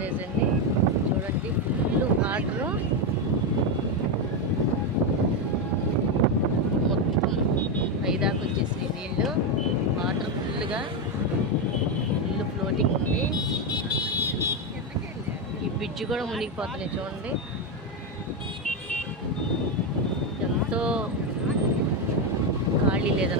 Barrage అండి. చూడండి full water, మొత్తం పైదాకా వచ్చేసి నీళ్ళు. వాటర్ ఫుల్ ఫ్లోటింగ్ ఉంది. ఈ బ్రిడ్జ్ కూడా మునిగిపోతున్నాయి చూడండి. ఎంతో ఖాళీ లేదన్నమాట.